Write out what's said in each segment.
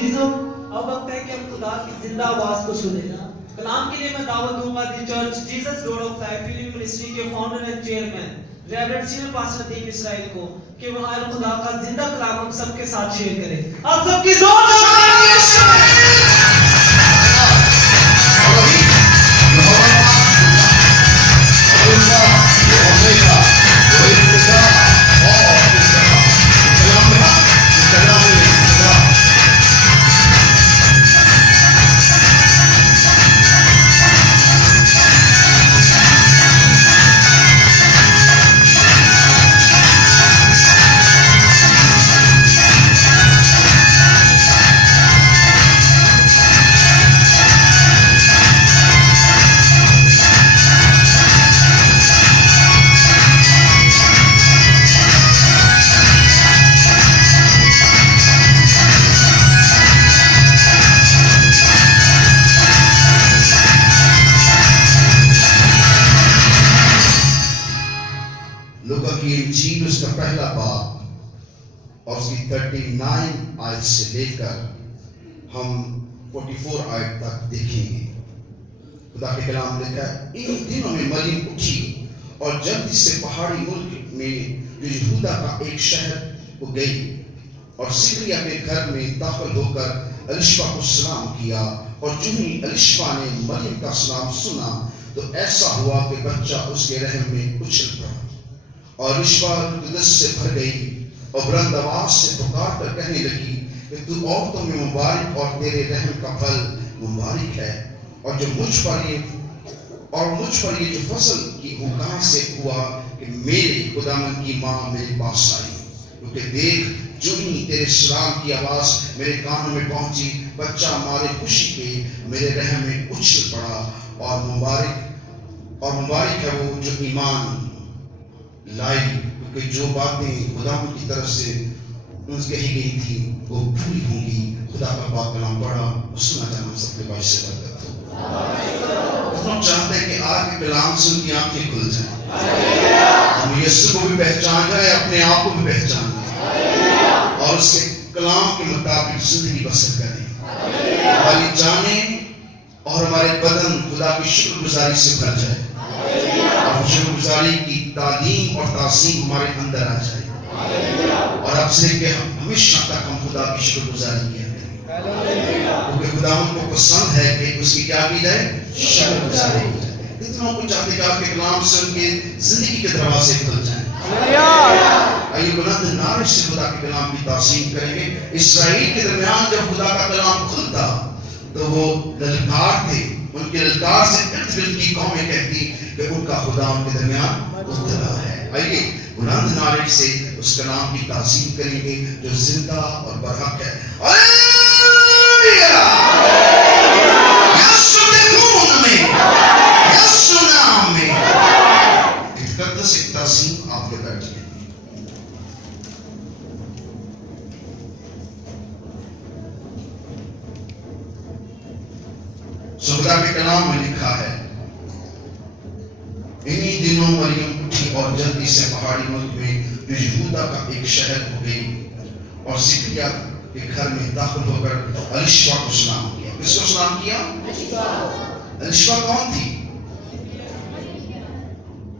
عزیزوں اب وقت ہے کہ ہم خدا کی زندہ آواز کو سنیں. کلام کے لیے میں دعوت دوں گا the church Jesus God of life feeling ministry کے founder and chairman reverend senior pastor Nadeem Israel کو کہ وہ آئے خدا کا زندہ کلام ہم سب کے ساتھ شیئر کریں. آپ سب کی انجیل اس کا پہلا باب اور اس کی 39 آیت سے لے کر ہم 44 آیت تک دیکھیں گے. خدا کے کلام لکھا ہے ان دنوں میں مریم اٹھی اور جلدی سے پہاڑی ملک میں جو یہودا کا ایک شہر کو گئی اور زکریا کے گھر میں داخل ہو کر الشبا کو سلام کیا. اور جو ہی الشبا نے مریم کا سلام سنا تو ایسا ہوا کہ بچہ اس کے رحم میں اچھل پڑا اور الشبا قدس سے بھر گئی اور بلند آواز سے پکار کر کہنے لگی کہ تو عورتوں میں مبارک اور تیرے رحم کا پھل مبارک ہے اور مجھ پر یہ جو فصل کی کہاں سے ہوا کہ میرے خداوند کی ماں میرے پاس آئی. کیونکہ دیکھ جو ہی تیرے سلام کی آواز میرے کانوں میں پہنچی بچہ مارے خوشی کے میرے رحم میں اچھل پڑا اور مبارک ہے وہ جو ایمان لائی کیونکہ جو باتیں خداوند کی طرف سے ان سے کہی گئی تھی وہ پوری ہوں گی. خدا کا پاک کلام پڑھا اور سنا جانا ہم سب کے باعث سے برکت ہو. ہم چاہتے ہیں کہ آج کے کلام سے ان کی آنکھیں کھل جائیں, ہم یسوع کو بھی پہچان جائیں, اپنے آپ کو بھی پہچان جائیں اور اس کے کلام کے مطابق زندگی بسر کریں. ہماری جانیں اور ہمارے بدن خدا کی شکر گزاری سے بھر جائے اور شکر گزاری کی تعلیم اور تعظیم ہمارے اندر آ جائے اور اب سے کہ ہمیشہ تک ہم خدا کی شکر گزاری کیا کریں کیونکہ خدا ہم کو پسند ہے کہ اس کی کیا کی جائے شکر گزاری کی جائے. اتنا کو چاہتے کہ آپ کے کلام سے ان کے زندگی کے دروازے کھل جائیں. آئیے بلند نعرے سے خدا کے کلام کی تعظیم کریں گے. اسرائیل کے درمیان جب خدا کا کلام کھلتا تو وہ للکار تھے, ان کے للکار سے ارد گرد کی قومیں کہتی کہ ان کا خدا ان کے درمیان اترا ہے. آئیے بلند نعرے سے اس کلام کی تعظیم کریں گے جو زندہ اور برحق ہے. یسوع کے خون میں, یسوع نام میں مقدس ایک تعظیم آپ کے بیٹھ جائیں. خدا کے کلام میں لکھا ہے انہی دنوں مریم اٹھی اور جلدی سے پہاڑی ملک میں جو یہودا کا ایک شہر ہو گئی اور زکریا کے گھر میں داخل ہو کر الشبا کو سلام کیا. کس کو سلام کیا؟ الشبا کون تھی؟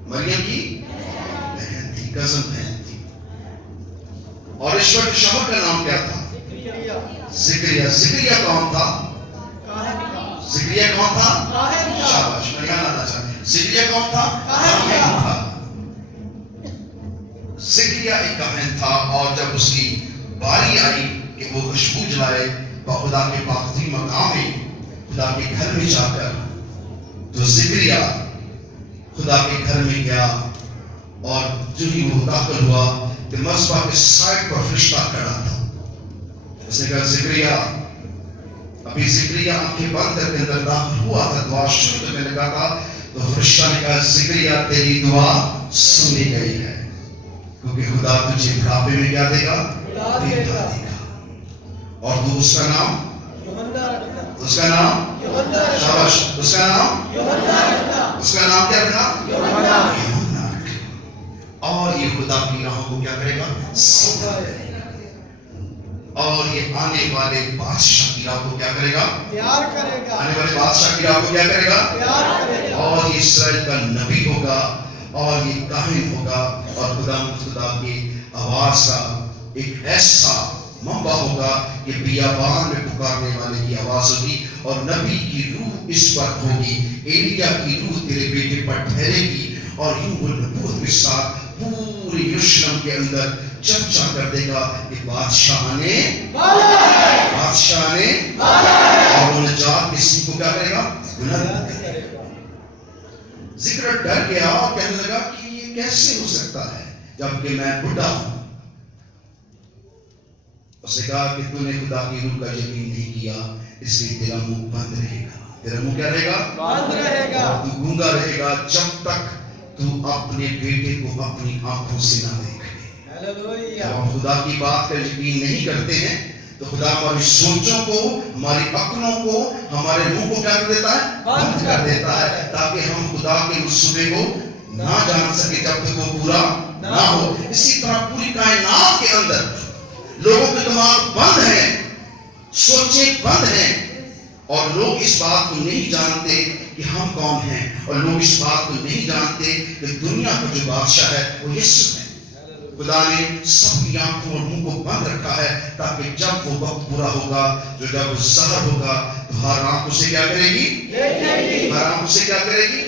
مریم کی بہن تھی, کزن بہن تھی. اور الشبا کے شوہر کا نام کیا تھا؟ زکریا. زکریا کون تھا؟ زکریا کون تھا؟ شاباش, میں یہاں لانا چاہتا ہوں. زکریا کون تھا؟ کاہن تھا. زکریا ایک کاہن تھا اور جب اس کی باری آئی کہ وہ خوشبو جلائے خدا کے پاکیزہ مقام میں خدا کے گھر میں جا کر, تو زکریا خدا کے گھر میں گیا اور جو ہی وہ داخل ہوا کہ مذبح کے سائڈ پر فرشتہ کھڑا تھا. اس نے کہا زکریا, ابھی زکریا آنکھیں بند کر کے اندر داخل ہوا تھا, دعا شروع کرنے لگا تھا, تو فرشتہ نے کہا زکریا تیری دعا سنی گئی ہے کیونکہ خدا تجھے بڑھاپے میں کیا دے گا؟ دے گا. اور تو اس کا نام شاباش, اس کا نام کیا رکھا؟ اور یہ خدا کی راہوں کو کیا کرے گا؟ سیدھا کرے گا. اور یہ آنے والے بادشاہ کی راہ کو کیا کرے گا؟ تیار کرے گا. آنے والے بادشاہ کی راہ کو کیا کرے گا؟ تیار کرے گا. اور یہ اسرائیل کا نبی ہوگا اور یہ کاہن ہوگا اور خدا کی آواز کا ایک ایسا منبع ہوگا کہ بیابان میں پکارنے والے کی آواز ہوگی اور نبی کی روح اس پر ہوگی. ایلیا کی روح تیرے بیٹے پر ٹھہرے گی اور یوں وہ نبوت کے ساتھ پورے یروشلم کے اندر چرچا کر دے گا کہ بادشاہ نے اور وہ نجات کسی کو کیا کرے گا؟ بلند کرے گا. ذکر ڈر گیا اور کہنے لگا کہ یہ کیسے ہو سکتا ہے جبکہ میں بڑھا ہوں. اس نے کہا کہ تو نے خدا کی روح کا یقین نہیں کیا اس لیے تیرا منہ بند رہے گا. تیرا منہ کیا رہے گا؟ بند رہے گا. تو گونگا رہے گا جب تک تو اپنے بیٹے کو اپنی آنکھوں سے نہ دیکھے. ہاللویہ. جب ہم خدا کی بات کا یقین نہیں کرتے ہیں تو خدا ہماری سوچوں کو، ہماری عقلوں کو، ہمارے منہ کو کیا کر دیتا ہے؟ بند کر دیتا ہے تاکہ ہم خدا کے منصوبے کو نہ جان سکے جب تک وہ پورا نہ ہو. اسی طرح پوری کائنات کے اندر لوگوں کے دماغ بند ہیں، سوچیں بند ہیں اور لوگ اس بات کو نہیں جانتے کہ ہم کون ہیں اور لوگ اس بات کو نہیں جانتے کہ دنیا کا جو بادشاہ ہے وہ یسوع ہے. خدا نے سب کی آنکھوں اور منہ کو بند رکھا ہے تاکہ جب وہ وقت پورا ہوگا جو جب وہ ظاہر ہوگا تو ہر آنکھ اسے کیا کرے گی؟ ہر آنکھ اسے کیا کرے گی؟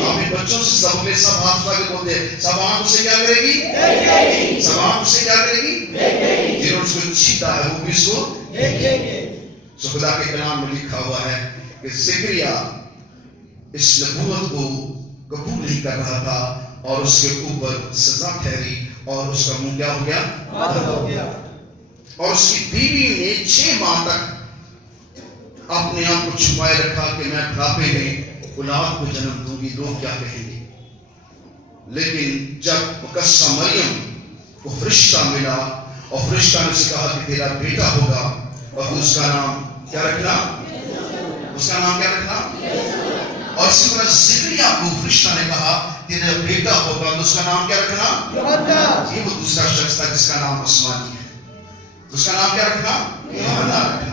آپ ان بچوں سے سب میں سب ہاتھ اٹھا کے بولتے ہیں سب آنکھ اسے کیا کرے گی؟ سب آنکھ اسے کیا کرے گی؟ جنہوں نے اس کو چھیتا ہے وہ بھی اس کو دیکھیں گے. سو خدا کے کلام میں لکھا ہوا ہے کہ زکریا اس نبوت کو قبول نہیں کر رہا تھا اور اس کے اوپر سزا ٹھہری اور اس کا منہ کیا ہو گیا؟ بند ہو گیا. اور اس کی بیوی نے 6 ماہ تک اپنے آپ کو چھپائے رکھا کہ میں بڑھاپے میں اولاد کو جنم دوں گی، لوگ کیا کہیں گے. لیکن جب مقدسہ مریم کو فرشتہ ملا اور فرشتہ نے اسے کہا کہ تیرا بیٹا ہوگا اور اس کا نام کیا رکھنا؟ اس کا نام کیا رکھنا؟ اور اسی طرح زکریا کو فرشتہ نے کہا تیرا بیٹا ہوگا تو اس کا نام کیا رکھنا؟ یہ وہ دوسرا شخص تھا جس کا نام آسمانی ہے. اس کا نام کیا رکھنا؟ یوحنا رکھنا.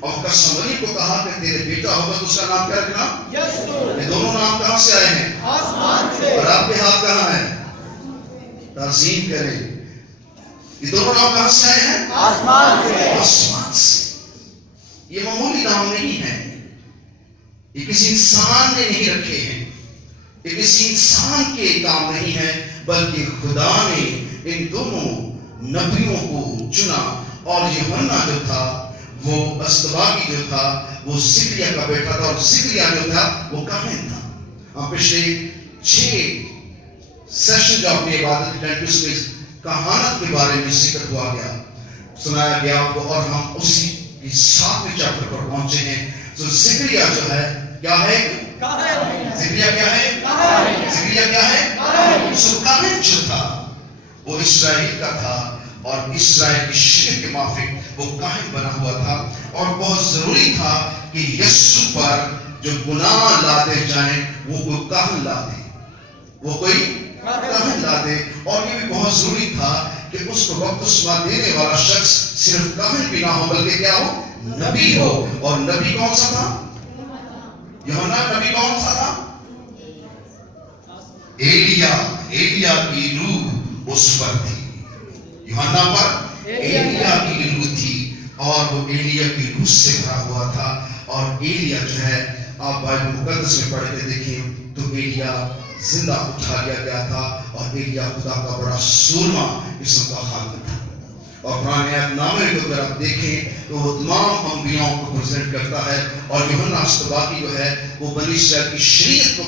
اور مقدسہ مریم کو کہا کہ تیرے بیٹا ہوگا تو اس کا نام کیا رکھنا؟ یہ دونوں نام کہاں سے آئے ہیں؟ آسمان سے. اور آپ کے ہاتھ کہاں ہے؟ تعظیم کریں. یہ دونوں نام کہاں سے آئے ہیں؟ آسمان سے. آسمان سے. یہ معمولی نام نہیں ہے، یہ کسی انسان نے نہیں رکھے ہیں، یہ کسی انسان کے کام نہیں ہے بلکہ خدا نے ان دونوں نبیوں کو چنا. اور یوحنا جو تھا وہ استباقی جو تھا وہ زکریا کا بیٹا تھا اور زکریا جو تھا وہ کاہن تھا. ہم پچھلے 6 سیشن جو اپنی عبادت کی اس میں کہانت کے بارے میں ذکر ہوا گیا، سنایا گیا آپ کو اور ہم اسی 7ویں چیپٹر پر پہنچے ہیں. تو زکریا جو ہے کیا ہے؟ زکریا کیا ہے؟ زکریا کیا ہے؟ سو کاہن جو تھا وہ اسرائیل کا تھا اور اسرائیل کی شریعت کے موافق وہ کاہن بنا ہوا تھا اور بہت ضروری تھا کہ یسوع پر جو گناہ لاتے جائیں وہ کوئی کاہن لا دے، وہ کوئی کاہن لا دے. اور یہ بھی بہت ضروری تھا کہ اس کو بپتسمہ دینے والا شخص صرف کاہن بھی نہ ہو بلکہ کیا ہو؟ نبی ہو. اور نبی کون سا تھا؟ یوحنا. نبی کون سا تھا؟ ایلیا کی روح اس پر تھی. یوحنا پر ایلیا کی روح تھی اور وہ ایلیا کی روح سے بھرا ہوا تھا. اور ایلیا جو ہے آپ بائبل مقدس میں پڑھ کے دیکھیں تو ایلیا زندہ اٹھا لیا گیا تھا اور ایلیا خدا کا بڑا سورما قسم کا خادم تھا. اور پرانے عہد نامے کو اگر آپ دیکھیں تو وہ تمام انبیاؤں کو پریزنٹ کرتا ہے اور یوحنا استباقی جو ہے وہ بنی اسرائیل کی شریعت کو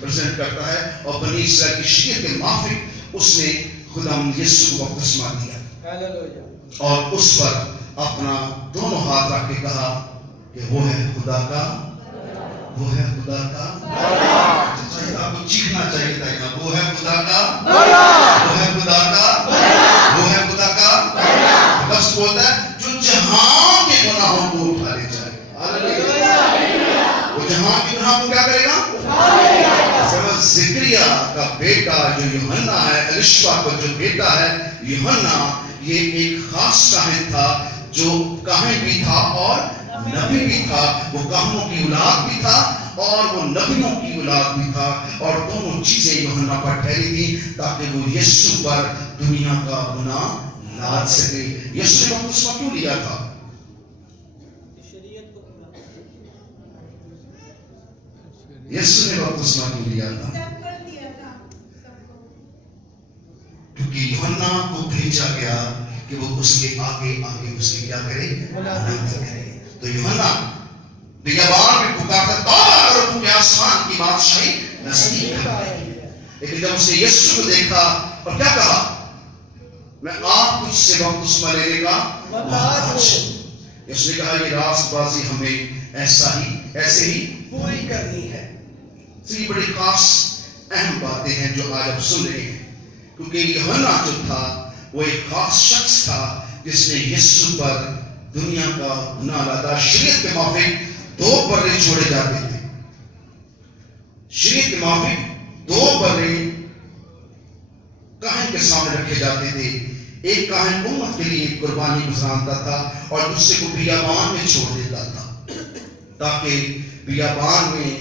پریزنٹ کرتا ہے اور بنی اسرائیل کی شریعت کے موافق اس نے خدا یسوع کو بپتسمہ دیا اور اس پر اپنا دونوں ہاتھ رکھ کے کہا کہ وہ ہے خدا کا، وہ ہے خدا کا. آپ کو چیخنا چاہیے تھا وہ ہے خدا کا، وہ ہے خدا کا، وہ ہے خدا کا. بس بولتا ہے جو جہاں کے گناہوں کو اٹھا لے جائے. وہ جہاں کے گناہوں کو کیا کرے گا؟ زکریا کا بیٹا جو یوحنا ہے، الیشبا کا جو بیٹا ہے یوحنا، یہ ایک خاص کاہن تھا جو کاہن بھی تھا اور نبی بھی تھا، وہ کاہنوں کی اولاد بھی تھا اور وہ نبیوں کی اولاد بھی تھا، اور دونوں چیزیں یوحنا پر ٹھہری تھی تاکہ وہ یسوع پر دنیا کا گناہ لاد سکے۔ یسوع نے بپتسمہ کیوں لیا تھا؟ یسوع نے بپتسمہ کیوں لیا تھا؟ کیونکہ یوحنا کو بھیجا گیا کہ وہ اس کے آگے آگے اس کی کیا کرے؟ مدد کرے۔ تو یوحنا بیابان میں پکارتا توبہ کرو کیونکہ آسمان کی بادشاہی نزدیک ہے۔ لیکن جب اس نے یسوع کو دیکھا اور کیا کہا؟ میں آپ تجھ سے بپتسمہ لینے کا محتاج ہوں۔ اس نے کہا یہ راست بازی ہمیں ایسے ہی پوری کرنی ہے۔ یہ بڑی خاص اہم باتیں ہیں جو آج آپ سن رہے ہیں، کیونکہ یوحنا جو تھا وہ ایک خاص شخص تھا جس نے یسوع پر دنیا کا گناہ لادا۔ شریعت کے موافق 2 برے چھوڑے جاتے تھے، شریعت کے موافق 2 برے کاہن کے سامنے رکھے جاتے تھے۔ ایک کاہن امت کے لیے قربانی گزارتا تھا اور دوسرے کو بیابان میں چھوڑ دیتا تھا تاکہ بیابان میں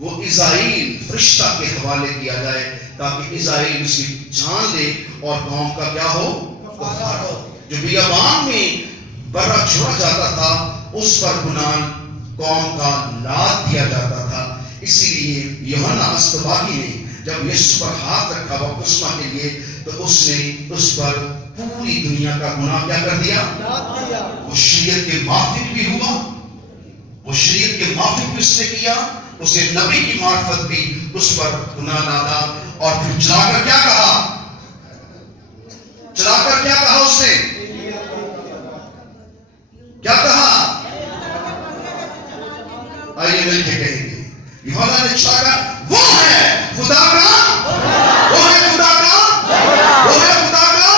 وہ عزرائیل فرشتہ کے حوالے کیا جائے تاکہ عزرائیل اس کی جان لے اور قوم کا کیا ہو؟ کفارہ ہو۔ جو بیابان میں برا چھوڑا جاتا تھا اس پر گناہ قوم کا لاد دیا جاتا تھا۔ اسی لیے یوحنا استباغی نے جب یسوع پر ہاتھ رکھا بپتسمہ کے لیے تو اس نے اس پر پوری دنیا کا گناہ کیا کر دیا؟ لاد دیا۔ وہ شریعت کے موافق بھی ہوا، وہ شریعت کے موافق بھی اس نے کیا، اسے نبی کی معرفت بھی اس پر گناہ لادا، اور پھر چلا کر کیا کہا؟ چلا کر کیا کہا اس نے؟ کیا کہا؟ آئیے مل کے کہیں گے۔ یوحنا نے چلا کر وہ ہے خدا کا، وہ ہے خدا کا، وہ ہے خدا کا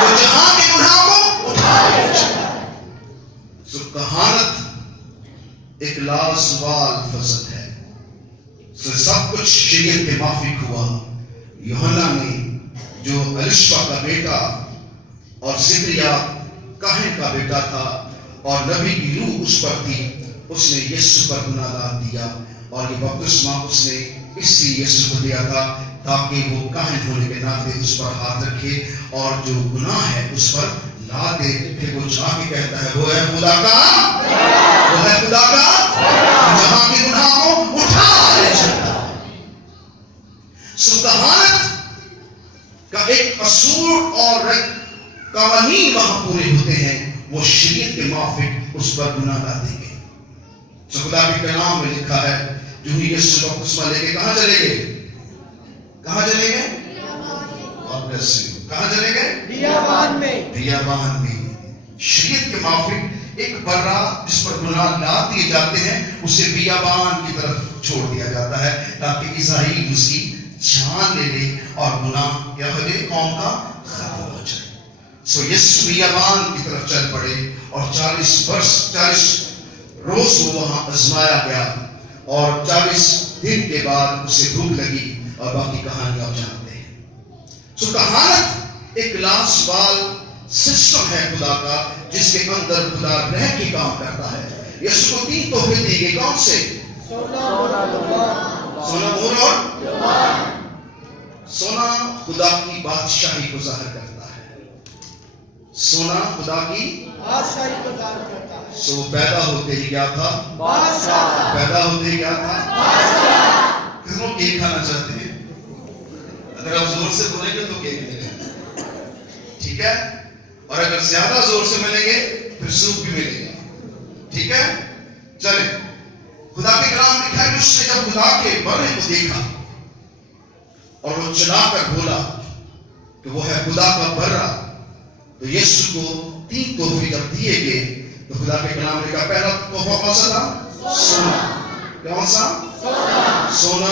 جو جہاں کے گناہ کو اٹھا لے چلا۔ سو کہانت ایک لازوال فضل ہے۔ سو سب کچھ شریعت کے موافق ہوا۔ یوحنا نے جو الشبا کا بیٹا اور زکریا کاہن کا بیٹا تھا اور نبی کی روح اس پر تھی، اس نے یسوع پر گناہ لاد دیا، اور یہ بپتسمہ اس نے اس لیے یسوع کو دیا تھا تاکہ وہ کاہن ہونے کے ناطے اس پر ہاتھ رکھے اور جو گناہ ہے اس پر لا دے۔ پھر وہ جا کے کہتا ہے وہ ہے خدا کا، وہ ہے خدا کا جہاں کے گناہ کو اٹھا لے چلا۔ سو کہانت کا ایک اصول اور قوانین وہاں پورے ہوتے ہیں، وہ شریعت کے موافق اس پر گناہ لا دیں گے۔ سو خدا کے کلام میں لکھا ہے جو ہی یسوع بپتسمہ لے کے کہاں چلے گئے؟ کہاں چلے گئے؟ کہاں چلے گئے؟ بیابان میں۔ بیابان میں شریعت کے موافق ایک برا جس پر گناہ لاد دیے جاتے ہیں اسے بیابان کی طرف چھوڑ دیا جاتا ہے تاکہ اسرائیل اس کی جان لے لے اور گناہ کیا ہو جائے؟ قوم کا ختم ہو جائے۔ سو یسوع بیابان کی طرف چل پڑے اور 40 روز وہ وہاں آزمایا گیا اور 40 دن کے بعد اسے بھوک لگی، اور باقی کہانی آپ جانتے ہیں۔ سو کہانت ایک لازوال سسٹم ہے خدا کا جس کے اندر خدا رہ کے کام کرتا ہے۔ یسوع کو 3 تحفے دیے گئے، کون سے؟ سونا، مور اور سونا خدا کی بادشاہی کو ظاہر کرتا ہے۔ سونا خدا کی بادشاہی کو ظاہر کرتا ہے۔ سو پیدا ہوتے ہی کیا تھا؟ بادشاہ۔ پیدا ہوتے ہی کیا تھا؟ بادشاہ۔ کس لوگ کیک کھانا چاہتے ہیں؟ اگر آپ زور سے بولیں گے تو کیک ملے گا، ٹھیک ہے؟ اور اگر زیادہ زور سے ملیں گے پھر سوپ بھی ملے گا، ٹھیک ہے؟ چلیں، خدا کے کلام لکھا ہے کہ اس نے جب خدا کے برے کو دیکھا اور وہ چلا کر بولا کہ وہ ہے خدا کا برا، تو یسوع کو 3 تحفے جب دیے گئے تو خدا کے کلام لکھا پہلا تحفہ کون سا تھا؟ سونا۔ کون سا؟ سونا۔